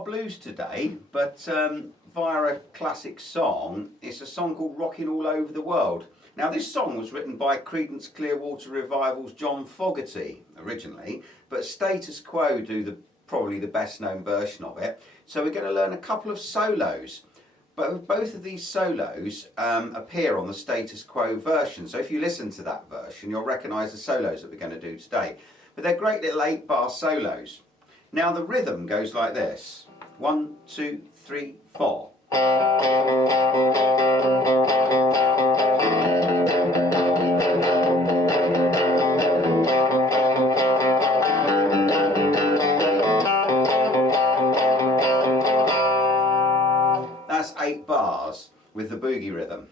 guitar blues today, but via a classic song. It's a song called Rockin' All Over the World. Now this song was written by Creedence Clearwater Revival's John Fogerty originally, but Status Quo do probably the best known version of it. So we're going to learn a couple of solos. But both of these solos appear on the Status Quo version. So if you listen to that version, you'll recognise the solos that we're going to do today. But they're great little 8-bar solos. Now the rhythm goes like this. 1, 2, 3, 4. That's 8 bars with the boogie rhythm.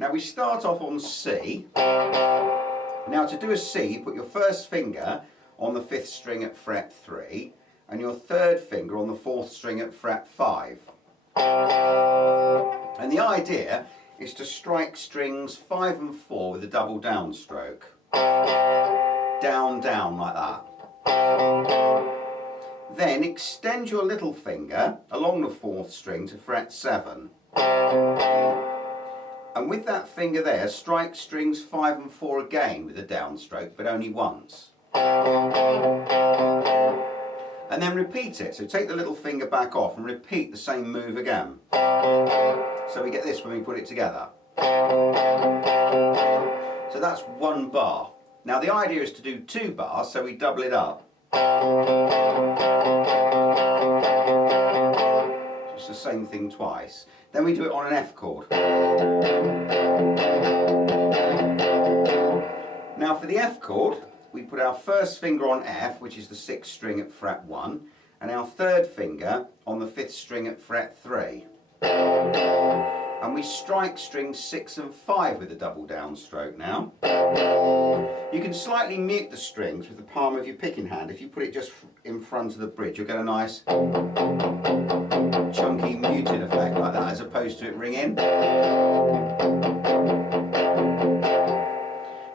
Now we start off on C. Now to do a C, you put your first finger on the 5th string at fret 3 and your 3rd finger on the 4th string at fret 5. And the idea is to strike strings 5 and 4 with a double downstroke. Down, down like that. Then extend your little finger along the 4th string to fret 7. And with that finger there, strike strings 5 and 4 again with a downstroke, but only once. And then repeat it. So take the little finger back off and repeat the same move again. So we get this when we put it together. So that's 1 bar. Now the idea is to do 2 bars, so we double it up. Just the same thing twice. Then we do it on an F chord. Now for the F chord, we put our first finger on F, which is the 6th string at fret 1, and our 3rd finger on the 5th string at fret 3. And we strike strings 6 and 5 with a double downstroke now. You can slightly mute the strings with the palm of your picking hand. If you put it just in front of the bridge, you'll get a nice chunky muted effect like that, as opposed to it ringing.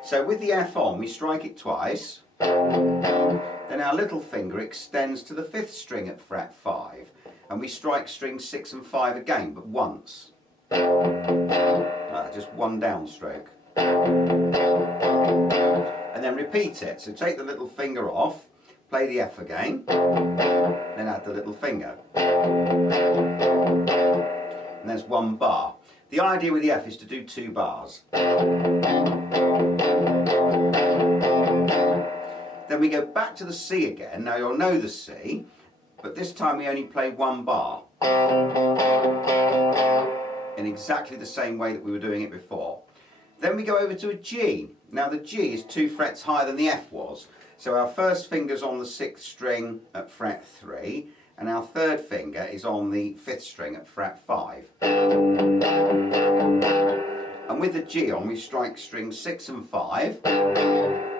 So with the F on, we strike it twice. Then our little finger extends to the 5th string at fret 5, and we strike strings 6 and 5 again, but once. Just 1 downstroke. And then repeat it. So take the little finger off, play the F again, then add the little finger. And there's 1 bar. The idea with the F is to do 2 bars. Then we go back to the C again. Now you'll know the C, but this time we only play 1 bar. In exactly the same way that we were doing it before. Then we go over to a G. Now the G is 2 frets higher than the F was. So our first finger's on the 6th string at fret 3, and our 3rd finger is on the 5th string at fret 5. And with the G on, we strike strings 6 and 5,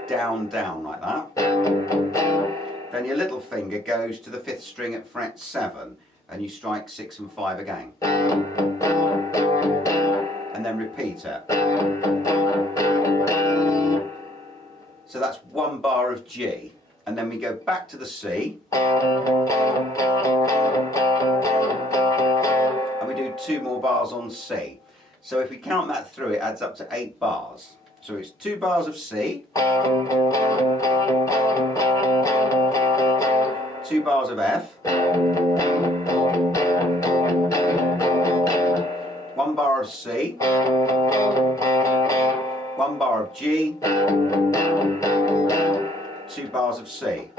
down, down like that. Then your little finger goes to the 5th string at fret 7, and you strike 6 and 5 again. And then repeat it. So that's 1 bar of G. And then we go back to the C. And we do 2 more bars on C. So if we count that through, it adds up to 8 bars. So it's 2 bars of C, 2 bars of F, 1 bar of C, 1 bar of G, 2 bars of C.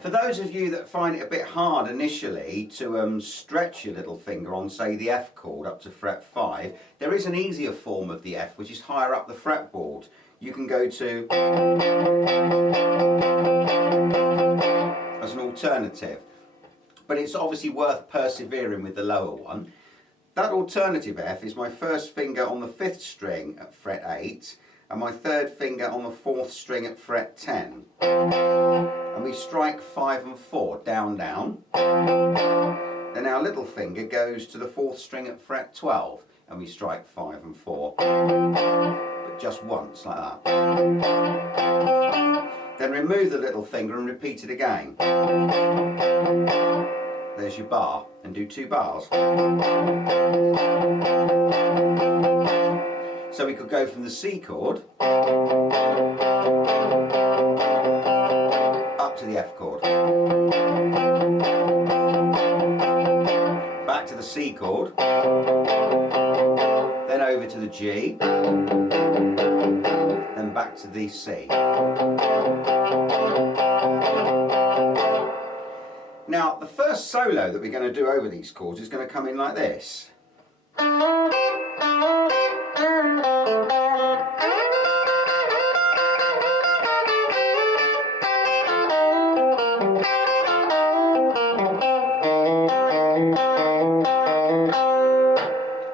For those of you that find it a bit hard initially to stretch your little finger on, say, the F chord up to fret 5, there is an easier form of the F which is higher up the fretboard. You can go to as an alternative, but it's obviously worth persevering with the lower one. That alternative F is my first finger on the 5th string at fret 8 and my 3rd finger on the 4th string at fret 10. And we strike 5 and 4, down, down. Then our little finger goes to the 4th string at fret 12 and we strike 5 and 4. But just once, like that. Then remove the little finger and repeat it again. There's your bar, and do 2 bars. So we could go from the C chord up to the F chord, back to the C chord, then over to the G, then back to the C. Now, the first solo that we're going to do over these chords is going to come in like this.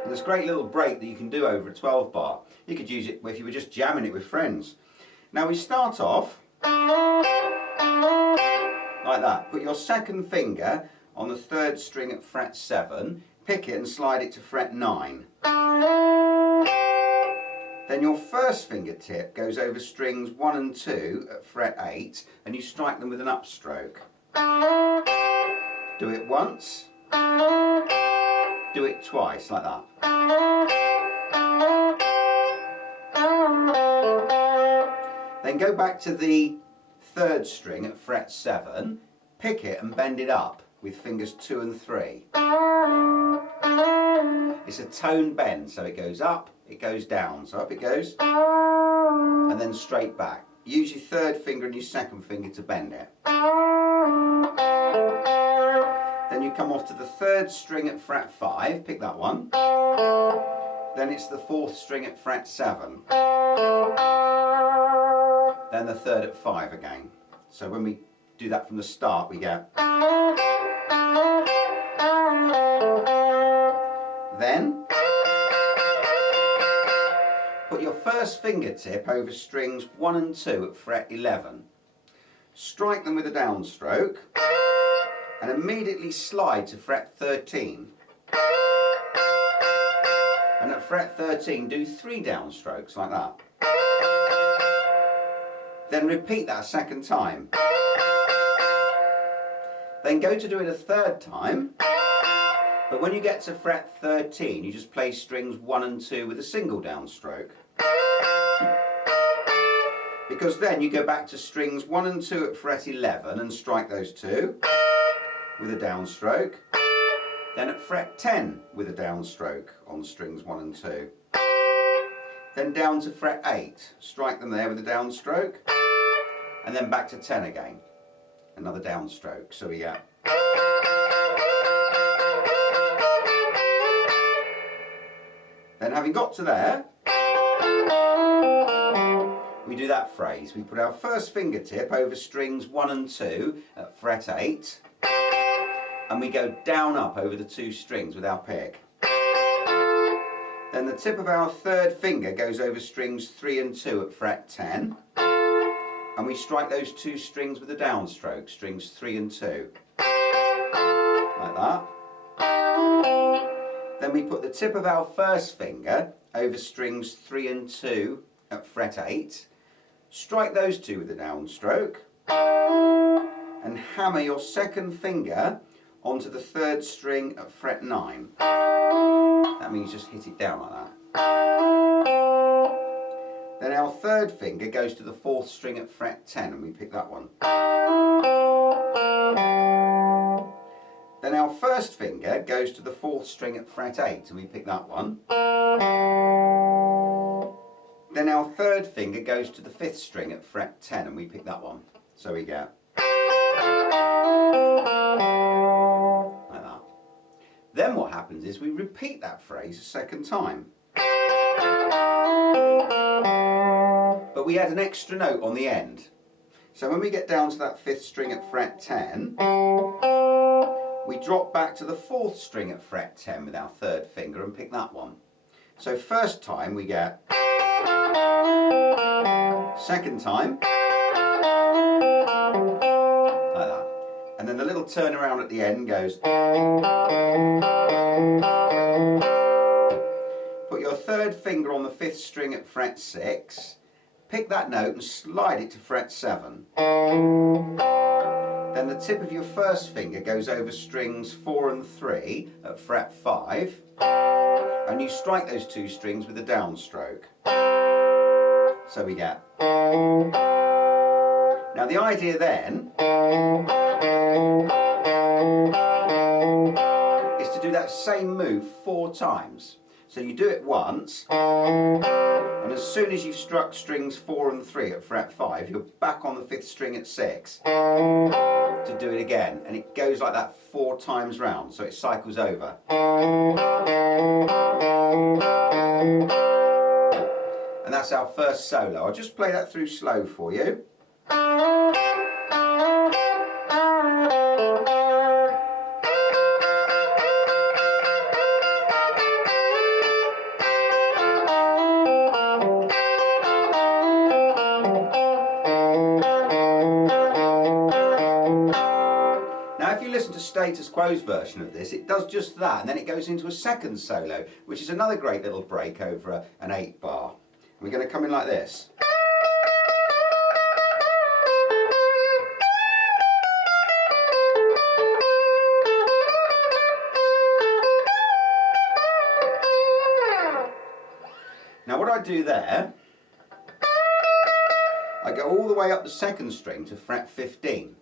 There's a great little break that you can do over a 12 bar. You could use it if you were just jamming it with friends. Now we start off like that. Put your second finger on the 3rd string at fret 7, pick it and slide it to fret 9. Then your first fingertip goes over strings 1 and 2 at fret 8 and you strike them with an upstroke. Do it once, do it twice like that. Then go back to the 3rd string at fret 7, pick it and bend it up with fingers 2 and 3. It's a tone bend, so it goes up, it goes down, so up it goes, and then straight back. Use your 3rd finger and your 2nd finger to bend it. Then you come off to the 3rd string at fret 5, pick that one. Then it's the 4th string at fret 7. Then the 3rd at 5 again. So when we do that from the start, we get. Then put your first fingertip over strings 1 and 2 at fret 11. Strike them with a downstroke and immediately slide to fret 13. And at fret 13 do 3 downstrokes like that. Then repeat that a 2nd time. Then go to do it a 3rd time, but when you get to fret 13 you just play strings 1 and 2 with a single downstroke. Because then you go back to strings 1 and 2 at fret 11 and strike those 2 with a downstroke. Then at fret 10 with a downstroke on strings 1 and 2. Then down to fret 8, strike them there with a downstroke. And then back to 10 again, another downstroke. So we get. Then having got to there, we do that phrase. We put our first fingertip over strings 1 and 2 at fret 8, and we go down up over the 2 strings with our pick. Then the tip of our 3rd finger goes over strings 3 and 2 at fret 10, and we strike those 2 strings with a downstroke, strings 3 and 2, like that. Then we put the tip of our first finger over strings 3 and 2 at fret 8, strike those 2 with a downstroke, and hammer your 2nd finger onto the 3rd string at fret 9. That means just hit it down like that. Then our 3rd finger goes to the 4th string at fret 10 and we pick that one. Then our first finger goes to the 4th string at fret 8 and we pick that one. Then our 3rd finger goes to the 5th string at fret 10 and we pick that one. So we get. Like that. Then what happens is we repeat that phrase a 2nd time. But we add an extra note on the end. So when we get down to that 5th string at fret 10, we drop back to the 4th string at fret 10 with our 3rd finger and pick that one. So first time we get. Second time, like that. And then the little turnaround at the end goes. Put your 3rd finger on the 5th string at fret 6, pick that note and slide it to fret 7. Then the tip of your first finger goes over strings 4 and 3 at fret 5, and you strike those two strings with a downstroke. So we get. Now the idea then is to do that same move 4 times. So you do it once, and as soon as you've struck strings 4 and 3 at fret 5, you're back on the 5th string at 6 to do it again, and it goes like that 4 times round, so it cycles over. And that's our first solo. I'll just play that through slow for you. Listen to Status Quo's version of this, it does just that, and then it goes into a second solo, which is another great little break over an 8 bar. We're going to come in like this. Now what I do there, I go all the way up the 2nd string to fret 15.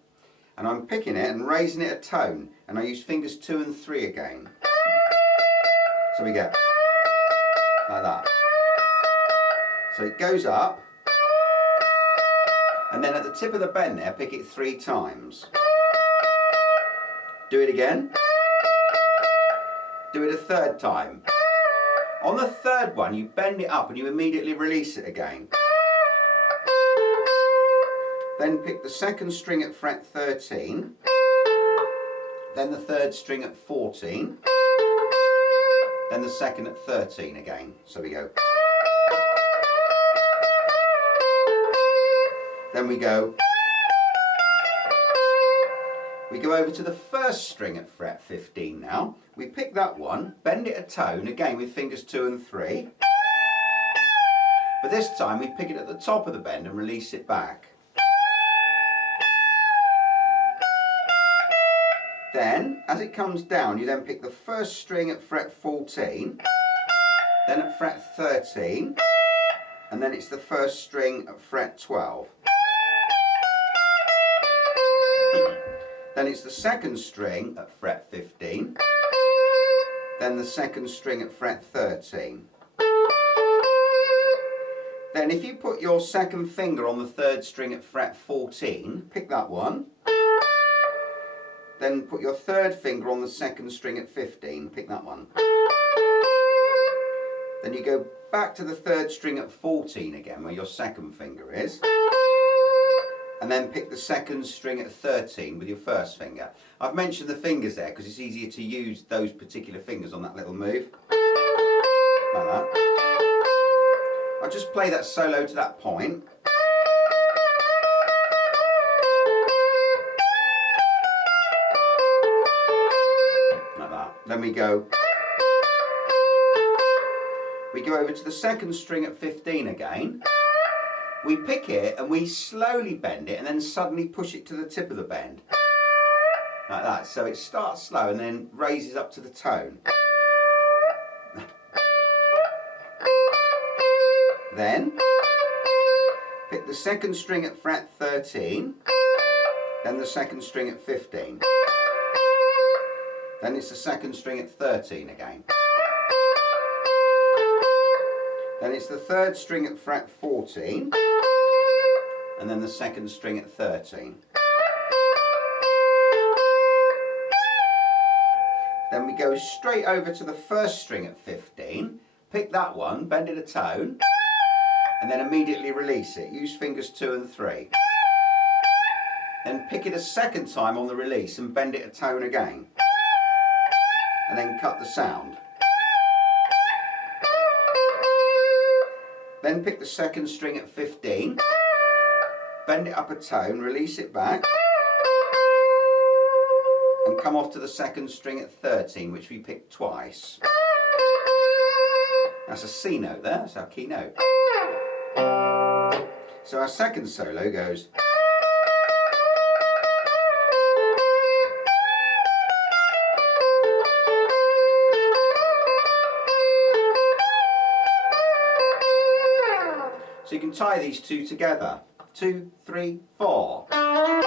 And I'm picking it and raising it a tone, and I use fingers 2 and 3 again. So we get like that. So it goes up, and then at the tip of the bend there, pick it 3 times. Do it again. Do it a 3rd time. On the 3rd one, you bend it up and you immediately release it again. Then pick the 2nd string at fret 13, then the 3rd string at 14, then the 2nd at 13 again. So we go. Then we go over to the 1st string at fret 15 now. We pick that one, bend it a tone, again with fingers 2 and 3. But this time we pick it at the top of the bend and release it back. Then, as it comes down, you then pick the 1st string at fret 14, then at fret 13, and then it's the 1st string at fret 12. Then it's the 2nd string at fret 15, then the 2nd string at fret 13. Then if you put your 2nd finger on the 3rd string at fret 14, pick that one. Then put your 3rd finger on the 2nd string at 15, pick that one. Then you go back to the 3rd string at 14 again, where your 2nd finger is. And then pick the 2nd string at 13 with your 1st finger. I've mentioned the fingers there because it's easier to use those particular fingers on that little move. Like that. I'll just play that solo to that point. Then we go over to the 2nd string at 15 again. We pick it and we slowly bend it and then suddenly push it to the tip of the bend. Like that. So it starts slow and then raises up to the tone. Then pick the 2nd string at fret 13, then the 2nd string at 15. Then it's the 2nd string at 13 again. Then it's the 3rd string at fret 14, and then the 2nd string at 13. Then we go straight over to the 1st string at 15, pick that one, bend it a tone, and then immediately release it. Use fingers 2 and 3. Then pick it a 2nd time on the release and bend it a tone again. And then cut the sound. Then pick the 2nd string at 15, bend it up a tone, release it back, and come off to the 2nd string at 13, which we picked twice. That's a C note there, that's our key note. So our second solo goes. So you can tie these two together. 2, 3, 4.